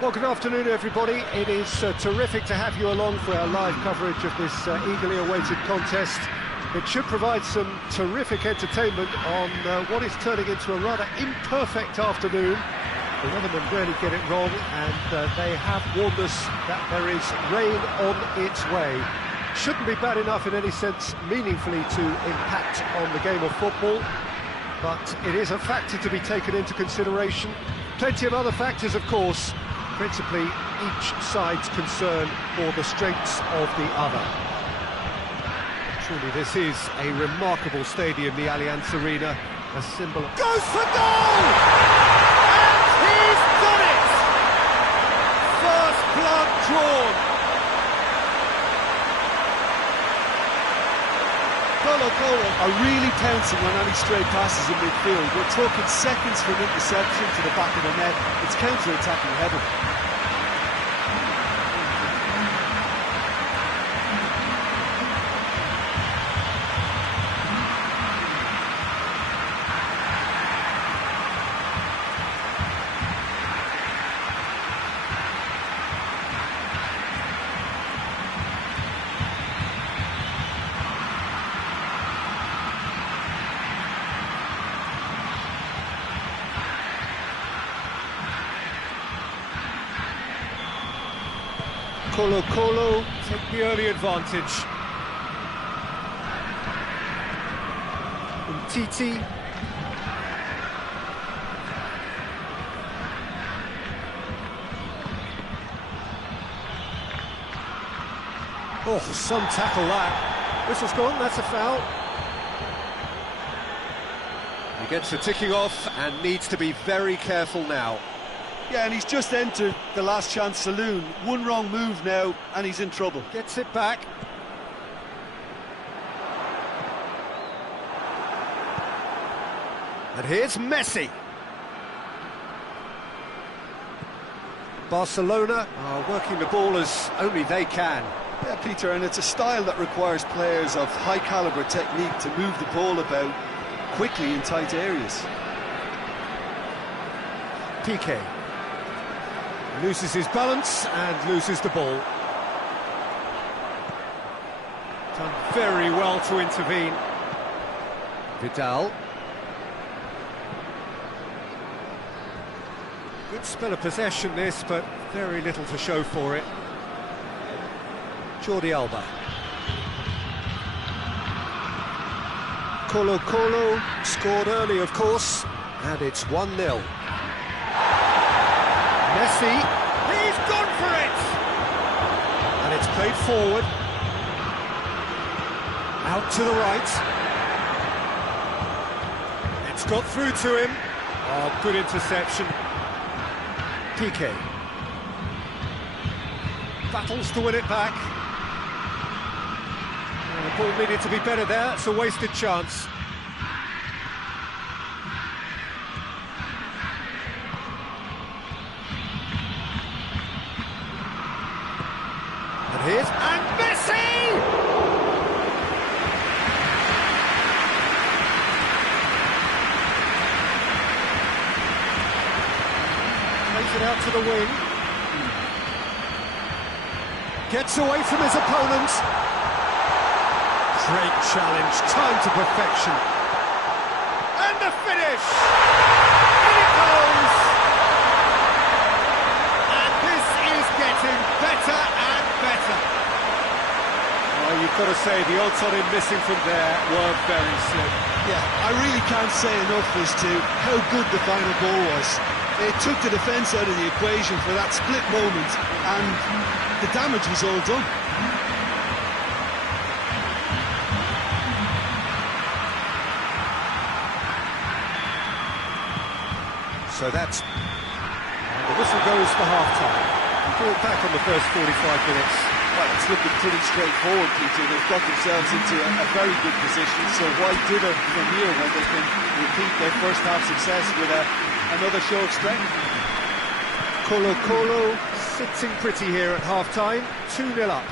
Well, good afternoon, everybody. It is terrific to have you along for our live coverage of this eagerly awaited contest. It should provide some terrific entertainment on what is turning into a rather imperfect afternoon. The weathermen rarely get it wrong, and they have warned us that there is rain on its way. Shouldn't be bad enough in any sense meaningfully to impact on the game of football, but it is a factor to be taken into consideration. Plenty of other factors, of course, principally each side's concern for the strengths of the other. Truly, this is a remarkable stadium, the Allianz Arena, a symbol of... Goes for goal! And he's done it! First blood drawn. Golo are really pouncing on any stray passes in midfield. We're talking seconds from interception to the back of the net. It's counter-attacking heaven. Colo take the early advantage. Titi. Oh, some tackle that. Whistle's gone, that's a foul. He gets the ticking off and needs to be very careful now. Yeah, and he's just entered the last chance saloon. One wrong move now, and he's in trouble. Gets it back. And here's Messi. Barcelona are working the ball as only they can. Yeah, Peter, and it's a style that requires players of high-caliber technique to move the ball about quickly in tight areas. Piqué. Loses his balance and loses the ball. Done very well to intervene. Vidal. Good spell of possession this, but very little to show for it. Jordi Alba. Colo scored early, of course, and it's 1-0. Messi, he's gone for it! And it's played forward. Out to the right. It's got through to him. Oh, good interception. Piqué. Battles to win it back. And the ball needed to be better there, it's a wasted chance. And Messi! Plays it out to the wing. Gets away from his opponent. Great challenge, time to perfection. And the finish! In it goes! And this is getting better and better. Oh, you've got to say, the odds on him missing from there were very slim. Yeah, I really can't say enough as to how good the final goal was. It took the defence out of the equation for that split moment, and the damage was all done. So that's... And the whistle goes for half-time. Brought back on the first 45 minutes. Well, it's looking pretty straightforward, Peter. They've got themselves into a very good position, so why dither from here when they can repeat their first half success with another show of strength? Colo sitting pretty here at half-time, 2-0 up.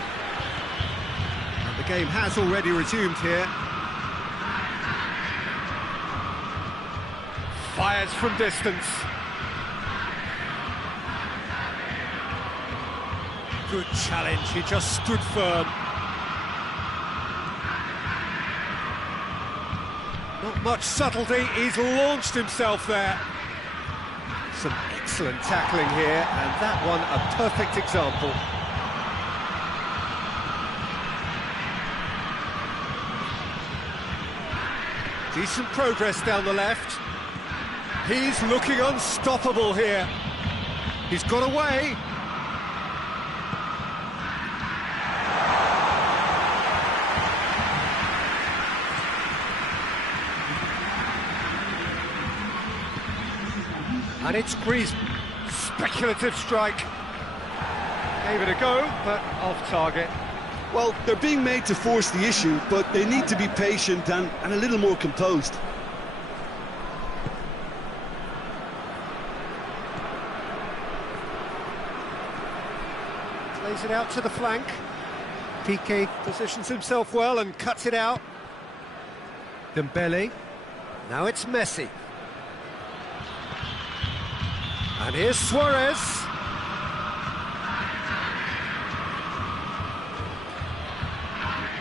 And the game has already resumed here. Fires from distance. Good challenge, he just stood firm. Not much subtlety, he's launched himself there. Some excellent tackling here, and that one a perfect example. Decent progress down the left. He's looking unstoppable here. He's got away. And it's Griezmann. Speculative strike. Gave it a go, but off target. Well, they're being made to force the issue, but they need to be patient and a little more composed. Plays it out to the flank. Piqué positions himself well and cuts it out. Dembele. Now it's Messi. And here's Suarez.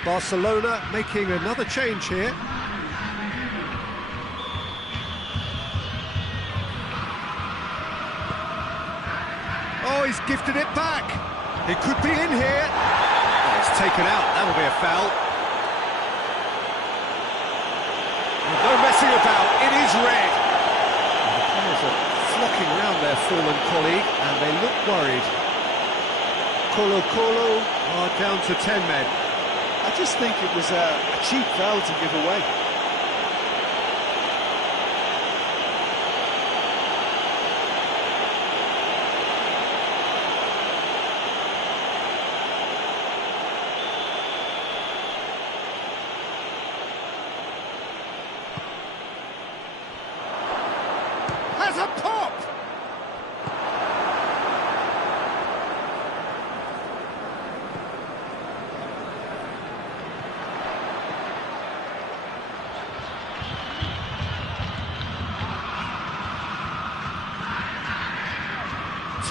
Barcelona making another change here. Oh, he's gifted it back. It could be in here. Oh, it's taken out. That'll be a foul. No messing about. It is red. And the players are flocking round their fallen colleague, and they look worried. Colo are down to 10 men. I just think it was a cheap foul to give away. Has a pop!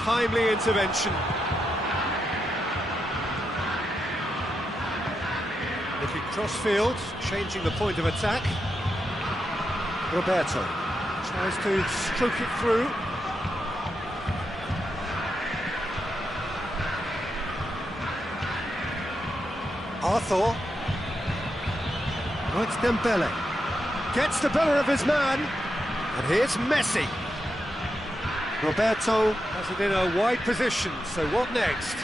Timely intervention. Looking cross-field, changing the point of attack. Roberto tries to stroke it through. Arthur. Oh, it's Dembele. Gets the better of his man. And here's Messi. Roberto has it in a wide position, so what next?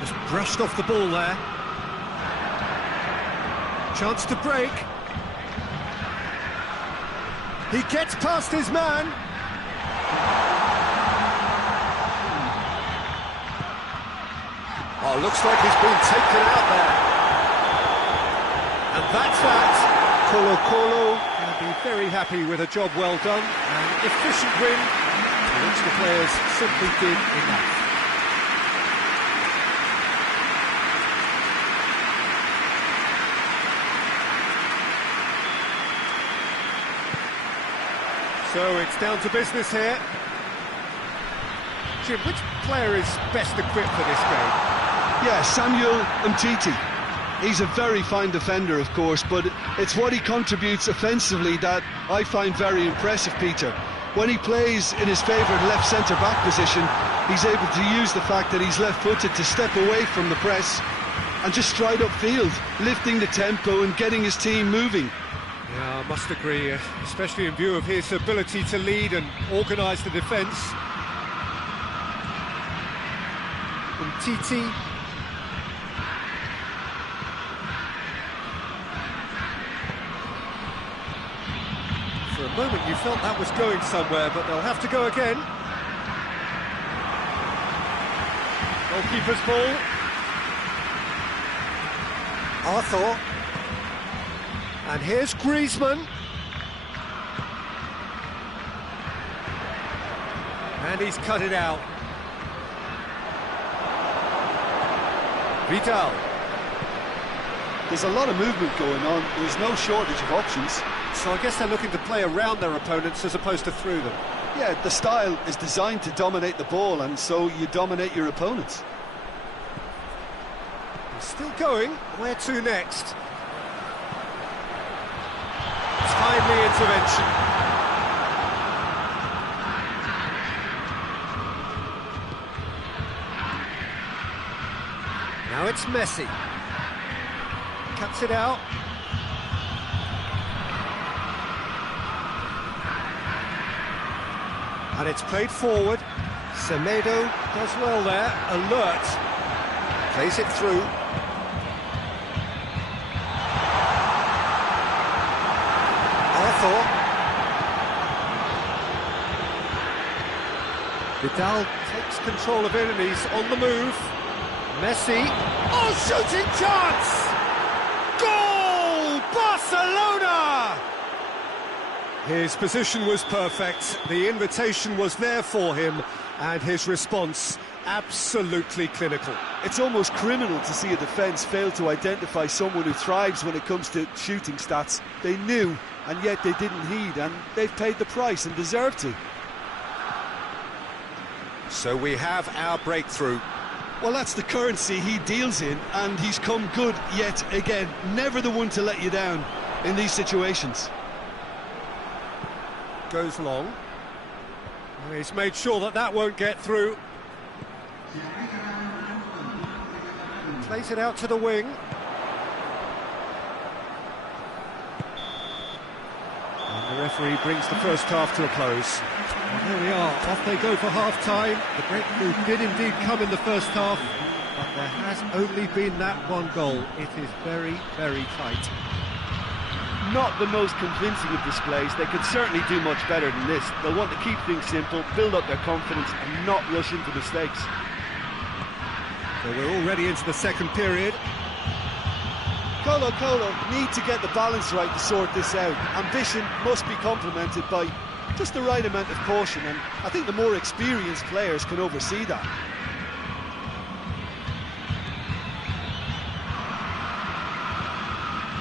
Just brushed off the ball there. Chance to break. He gets past his man. Oh, looks like he's been taken out there. And that's that. Colo will be very happy with a job well done. An efficient win, to which the players simply did enough. So it's down to business here. Jim, which player is best equipped for this game? Yeah, Samuel Umtiti. He's a very fine defender, of course, but it's what he contributes offensively that I find very impressive, Peter. When he plays in his favourite left centre-back position, he's able to use the fact that he's left-footed to step away from the press and just stride upfield, lifting the tempo and getting his team moving. Yeah, I must agree, especially in view of his ability to lead and organise the defence. Umtiti. For a moment you felt that was going somewhere, but they'll have to go again. Goalkeeper's ball. Arthur. And here's Griezmann. And he's cut it out. Vidal. There's a lot of movement going on. There's no shortage of options. So I guess they're looking to play around their opponents as opposed to through them. Yeah, the style is designed to dominate the ball, and so you dominate your opponents. Still going. Where to next? Timely intervention. Now it's Messi. Cuts it out. And it's played forward. Semedo does well there. Alert. Plays it through. Arthur. Vidal takes control of it and he's on the move. Messi. Oh, shooting chance! Goal! Barcelona! His position was perfect, the invitation was there for him, and his response absolutely clinical. It's almost criminal to see a defence fail to identify someone who thrives when it comes to shooting stats. They knew, and yet they didn't heed, and they've paid the price and deserve to. So we have our breakthrough. Well, that's the currency he deals in, and he's come good yet again. Never the one to let you down in these situations. Goes long. He's made sure that that won't get through. Plays it out to the wing. And the referee brings the first half to a close. And there we are, off they go for half-time. The breakthrough did indeed come in the first half, but there has only been that one goal. It is very, very tight. Not the most convincing of displays. They could certainly do much better than this. They'll want to keep things simple, build up their confidence and not rush into mistakes. So we're already into the second period. Colo need to get the balance right to sort this out. Ambition must be complemented by just the right amount of caution, and I think the more experienced players can oversee that.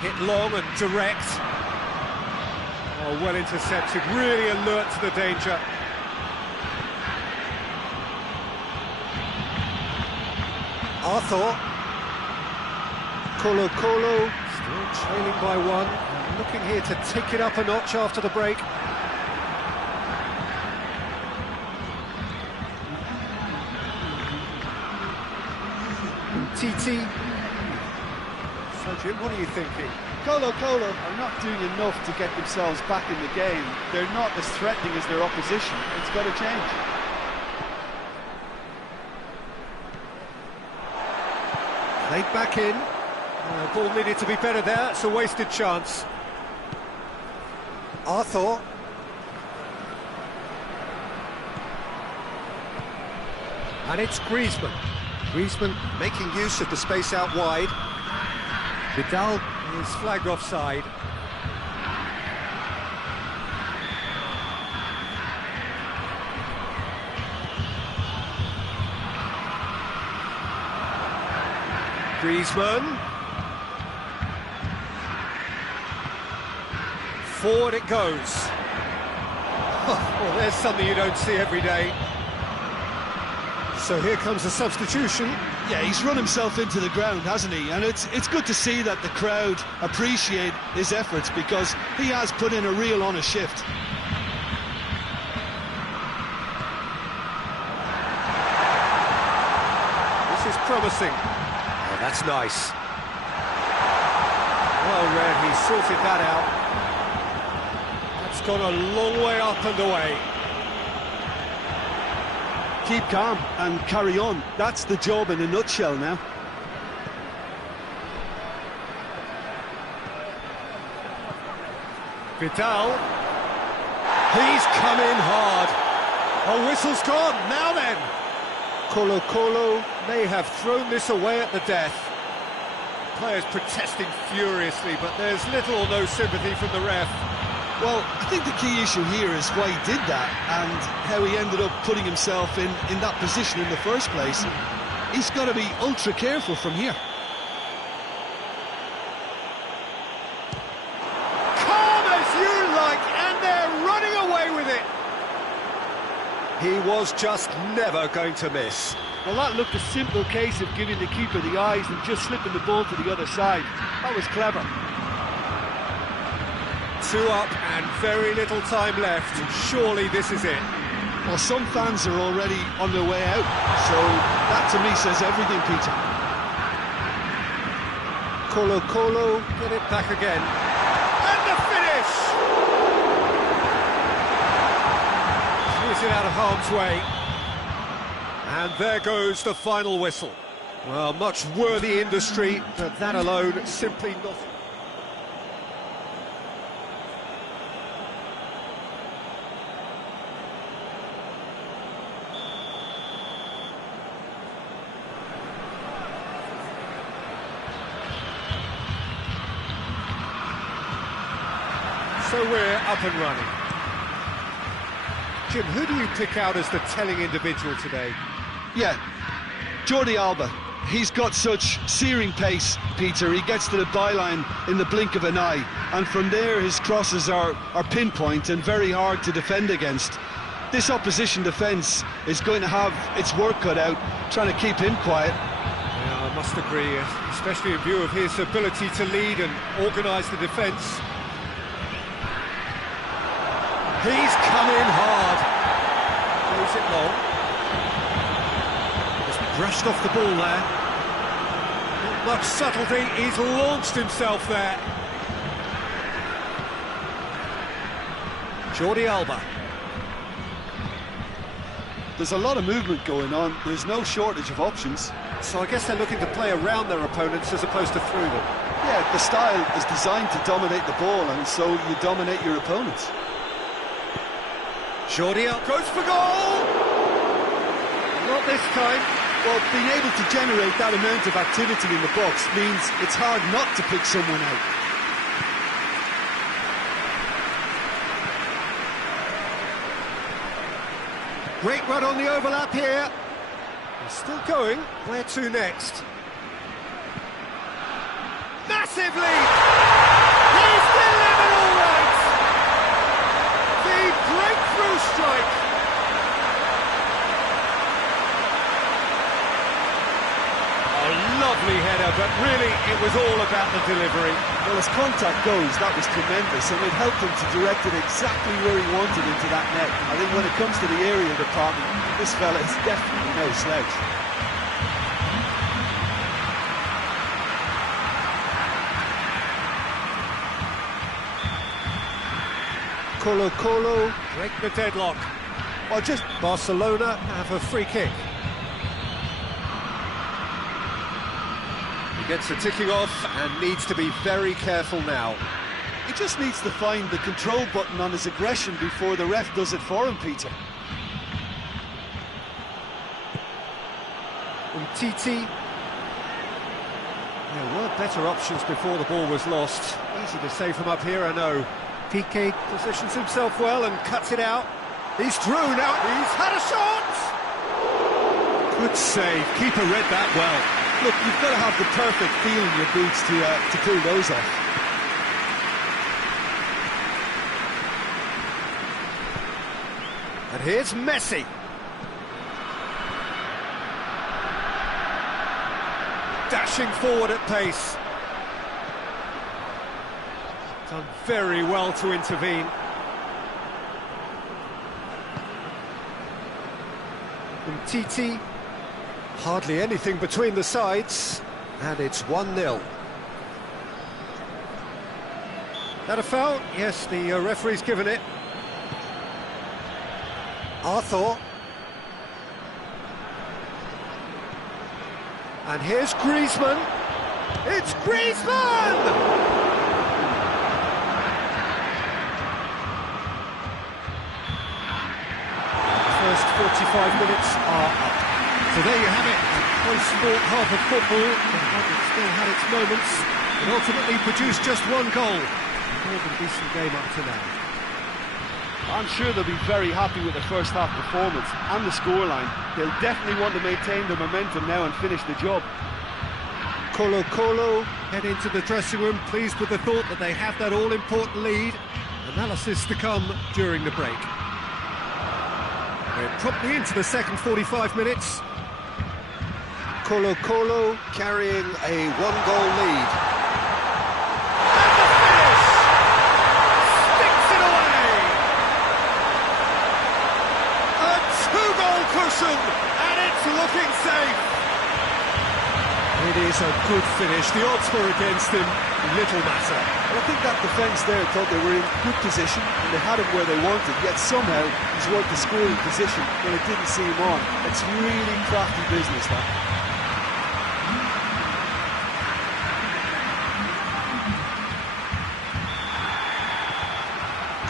Hit long and direct. Oh, well intercepted, really alert to the danger. Arthur. Colo still trailing by one. Looking here to take it up a notch after the break. TT. So Jim, what are you thinking? Colo are not doing enough to get themselves back in the game. They're not as threatening as their opposition. It's got to change. Played back in. Ball needed to be better there. It's a wasted chance. Arthur. And it's Griezmann. Griezmann making use of the space out wide. Vidal is flagged offside. Griezmann. Forward it goes. Well, there's something you don't see every day. So here comes the substitution. Yeah, he's run himself into the ground, hasn't he? And it's good to see that the crowd appreciate his efforts, because he has put in a real honest shift. This is promising. Oh, that's nice. Well read, he sorted that out. That's gone a long way up and away. Keep calm and carry on. That's the job in a nutshell now. Vidal. He's come in hard. Oh, whistle's gone. Now then. Colo may have thrown this away at the death. Players protesting furiously, but there's little or no sympathy from the ref. Well, I think the key issue here is why he did that and how he ended up putting himself in that position in the first place. He's got to be ultra careful from here. Calm as you like, and they're running away with it. He was just never going to miss. Well, that looked a simple case of giving the keeper the eyes and just slipping the ball to the other side. That was clever. 2 up and very little time left. Surely this is it. Well, some fans are already on their way out, so that to me says everything, Peter. Colo get it back again. And the finish! Clears it out of harm's way. And there goes the final whistle. Well, much worthy industry, but that alone simply not... So we're up and running. Jim, who do you pick out as the telling individual today? Yeah, Jordi Alba. He's got such searing pace, Peter. He gets to the byline in the blink of an eye, and from there his crosses are pinpoint and very hard to defend against. This opposition defence is going to have its work cut out, trying to keep him quiet. Yeah, I must agree, especially in view of his ability to lead and organise the defence. He's come in hard. Goes it long. Just brushed off the ball there. Not much subtlety, he's launched himself there. Jordi Alba. There's a lot of movement going on, there's no shortage of options. So I guess they're looking to play around their opponents as opposed to through them. Yeah, the style is designed to dominate the ball, and so you dominate your opponents. Jordi goes for goal! Not this time. Well, being able to generate that amount of activity in the box means it's hard not to pick someone out. Great run on the overlap here. He's still going. Where to next? Massive lead! He's delivered all right! The breakthrough strike! A lovely header, but really it was all about the delivery. Well, as contact goes, that was tremendous, and it helped him to direct it exactly where he wanted into that net. I think when it comes to the area department, this fella is definitely no slouch. Colo break the deadlock. Or just Barcelona have a free kick. He gets the ticking off and needs to be very careful now. He just needs to find the control button on his aggression before the ref does it for him, Peter. Titi. There were better options before the ball was lost. Easy to save from up here, I know. Piqué positions himself well and cuts it out. He's through now. He's had a shot! Good save. Keeper read that well. Look, you've got to have the perfect feel in your boots to pull those off. And here's Messi. Dashing forward at pace. Done very well to intervene. Titi. Hardly anything between the sides. And it's 1-0. That a foul? Yes, the referee's given it. Arthur. And here's Griezmann. It's Griezmann! First 45 minutes are up. So there you have it, a close-sport half of football. It still had its moments. It ultimately produced just one goal. More than a decent game up to now. I'm sure they'll be very happy with the first half performance and the scoreline. They'll definitely want to maintain the momentum now and finish the job. Colo head into the dressing room, pleased with the thought that they have that all-important lead. Analysis to come during the break. We're promptly into the second 45 minutes. Colo carrying a one-goal lead. And the finish! Sticks it away! A two-goal cushion, and it's looking safe. It is a good finish. The odds were against him. Little matter. Well, I think that defence there thought they were in good position and they had him where they wanted, yet somehow he's worked the scoring position when it didn't see him on. It's really crafty business, that.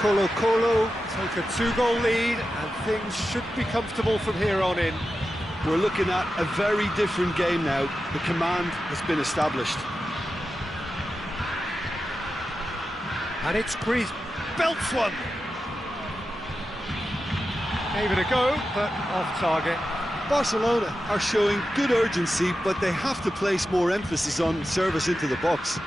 Colo take a two-goal lead and things should be comfortable from here on in. We're looking at a very different game now. The command has been established. And it's Greece belts one. Gave it a go, but off target. Barcelona are showing good urgency, but they have to place more emphasis on service into the box.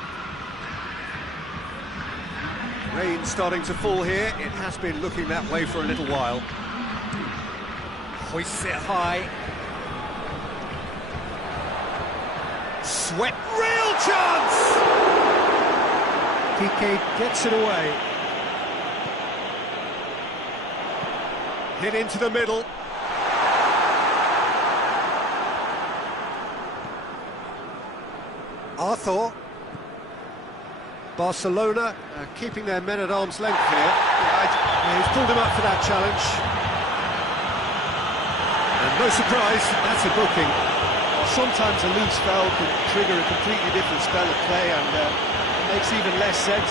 Rain starting to fall here. It has been looking that way for a little while. Hoists it high. Sweat, real chance! Piqué gets it away. Hit into the middle. Arthur. Barcelona keeping their men at arm's length here. Yeah, he's pulled him up for that challenge. And no surprise, that's a booking. Sometimes a loose foul can trigger a completely different spell of play, and it makes even less sense.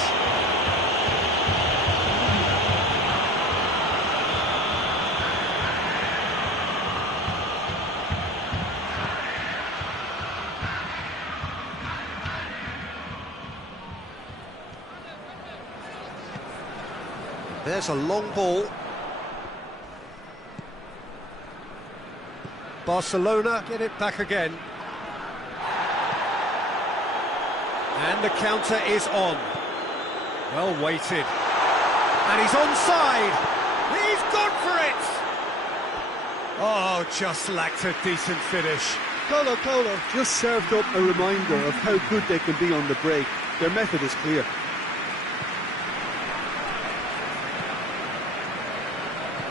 There's a long ball. Barcelona get it back again. And the counter is on. Well weighted. And he's onside. He's gone for it! Oh, just lacked a decent finish. Colo just served up a reminder of how good they can be on the break. Their method is clear.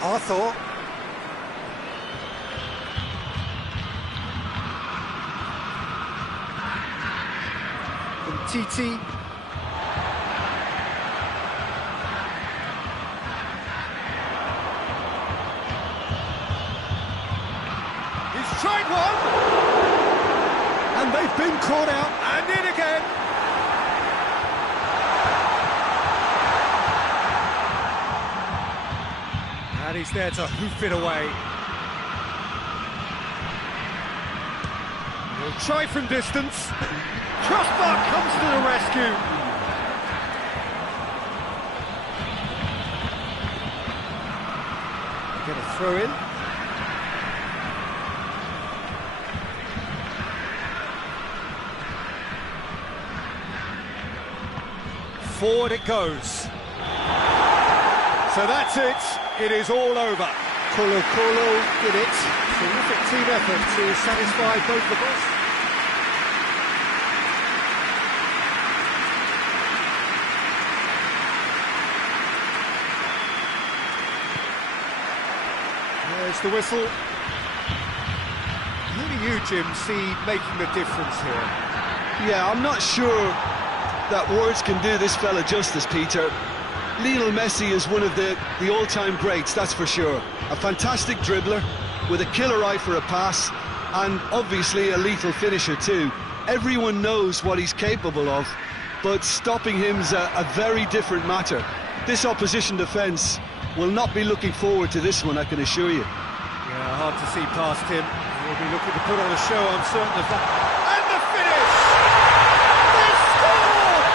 Arthur. Titi. He's tried one! And they've been caught out, and in again! And he's there to hoof it away. He'll try from distance. Crossbar comes to the rescue. Get a throw in. Forward it goes. So that's it. It is all over. Colo did it. Terrific team effort to satisfy both of us. There's the whistle. Who do you, Jim, see making the difference here? Yeah, I'm not sure that words can do this fella justice, Peter. Lionel Messi is one of the all-time greats, that's for sure. A fantastic dribbler with a killer eye for a pass, and obviously a lethal finisher too. Everyone knows what he's capable of, but stopping him's a very different matter. This opposition defence will not be looking forward to this one, I can assure you. Yeah, hard to see past him. He'll be looking to put on a show, I'm certain of that. And the finish! They scored!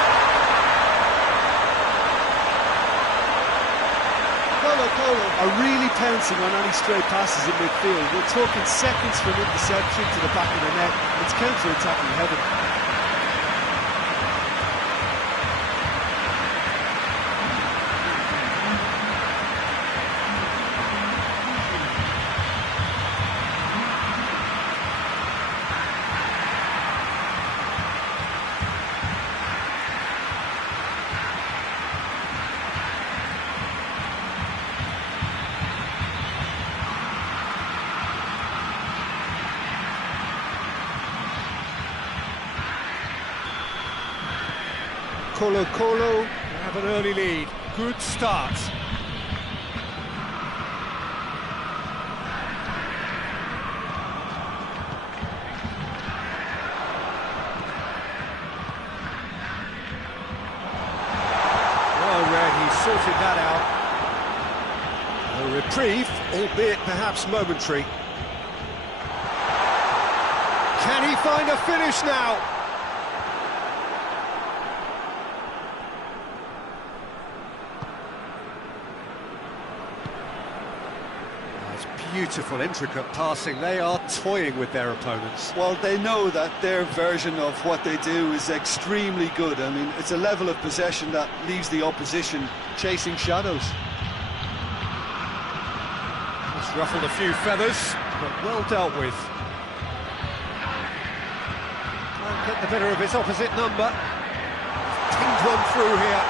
Colo are really pouncing on any stray passes in midfield. We're talking seconds from interception to the back of the net. It's counter-attacking heaven. Colo have an early lead. Good start. Well read, he sorted that out. A reprieve, albeit perhaps momentary. Can he find a finish now? Beautiful, intricate passing. They are toying with their opponents. Well, they know that their version of what they do is extremely good. I mean, it's a level of possession that leaves the opposition chasing shadows. He's ruffled a few feathers, but well dealt with. Can't get the better of his opposite number. Pinged one through here.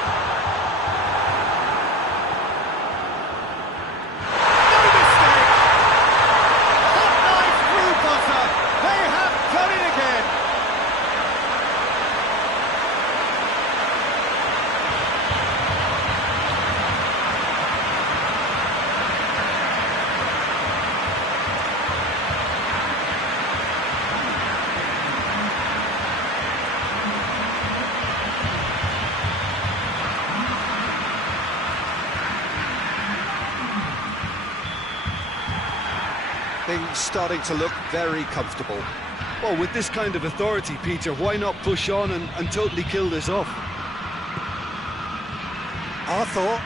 Things starting to look very comfortable. Well, with this kind of authority, Peter, why not push on and totally kill this off? Arthur.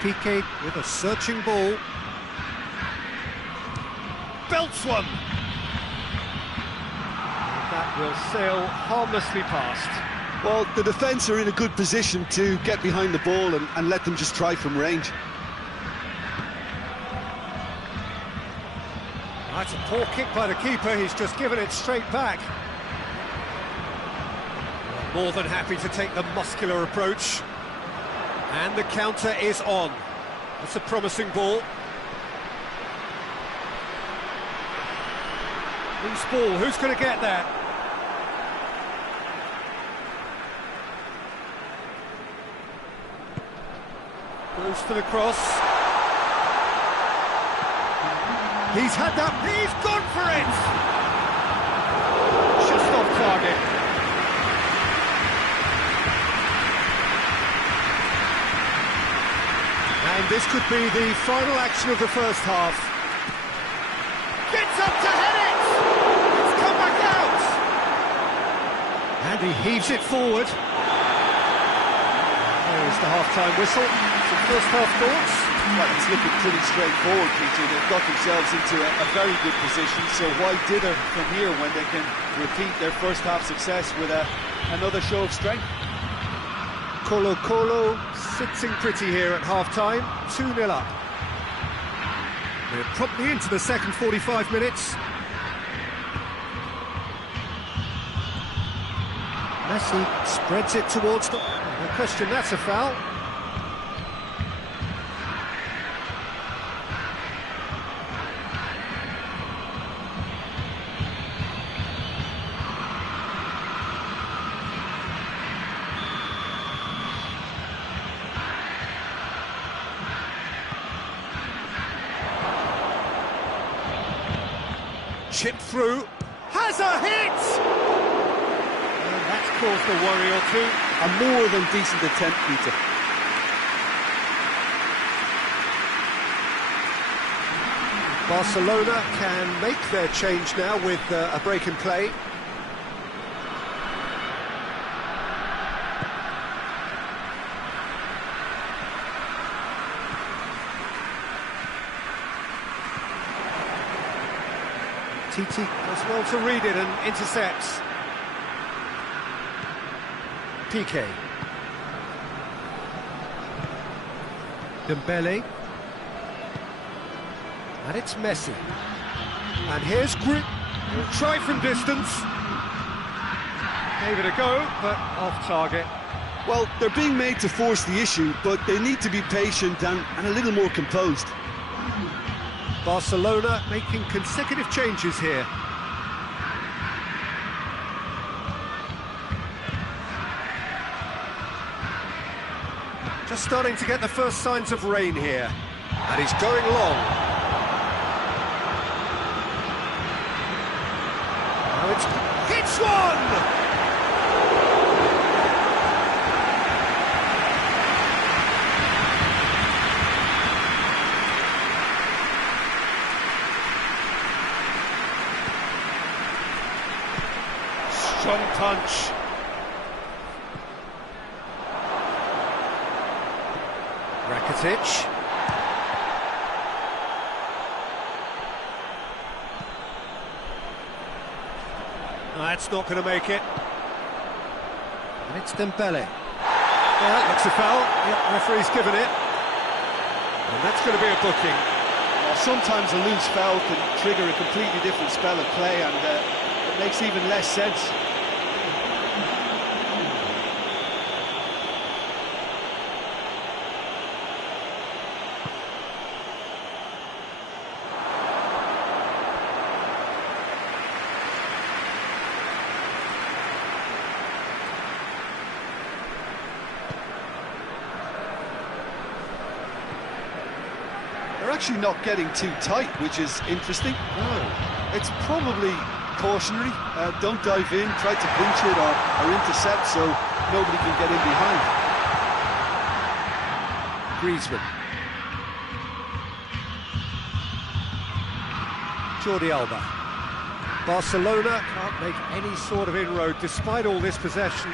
Piqué with a searching ball. Belts one. And that will sail harmlessly past. Well, the defence are in a good position to get behind the ball and let them just try from range. That's a poor kick by the keeper, he's just given it straight back. More than happy to take the muscular approach. And the counter is on. That's a promising ball. Loose ball, who's going to get that? Goes for the cross. He's had that, he's gone for it! Just off target. And this could be the final action of the first half. Gets up to head it! It's come back out! And he heaves it forward. There's the half-time whistle. Some first half thoughts? Well, it's looking pretty straightforward, Peter. They've got themselves into a very good position, so why dither from here when they can repeat their first half success with another show of strength? Colo sitting pretty here at half-time, 2-0 up. We're promptly into the second 45 minutes. Messi spreads it towards the... No question, that's a foul. Chip through, has a hit! And that's caused a worry or two. A more than decent attempt, Peter. Barcelona can make their change now with a break in play. Titi does well to read it and intercepts. Piqué. Dembele. And it's Messi. And here's Grip. He'll try from distance. Gave it a go, but off target. Well, they're being made to force the issue, but they need to be patient and a little more composed. Barcelona making consecutive changes here. Just starting to get the first signs of rain here. And he's going long. Now it's hits one! Strong punch. Rakitic. That's not going to make it. And it's Dembele. Yeah, that looks a foul. Yep, referee's given it. And that's going to be a booking. Well, sometimes a loose foul can trigger a completely different spell of play, and it makes even less sense. They're actually not getting too tight, which is interesting. No. It's probably cautionary. Don't dive in, try to pinch it or intercept so nobody can get in behind. Griezmann. Jordi Alba. Barcelona can't make any sort of inroad despite all this possession.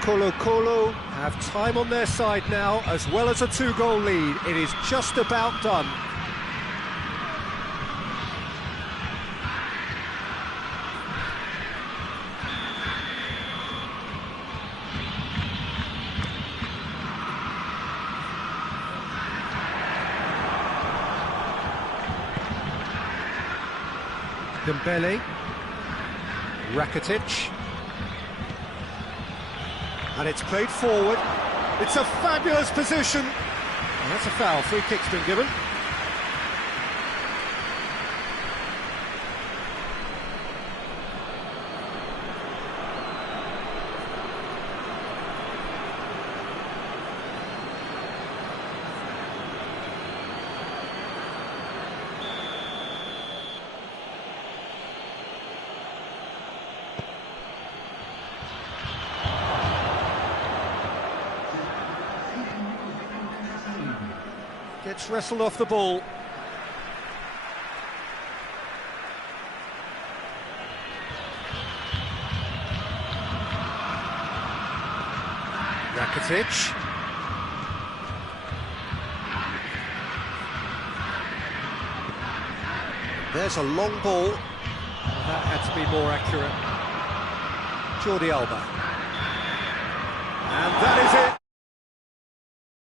Colo-Colo have time on their side now, as well as a two-goal lead. It is just about done. Dembele. Rakitic. And it's played forward. It's a fabulous position. And that's a foul. Free kick's been given. Gets wrestled off the ball. Rakitic. There's a long ball. That had to be more accurate. Jordi Alba. And that is it.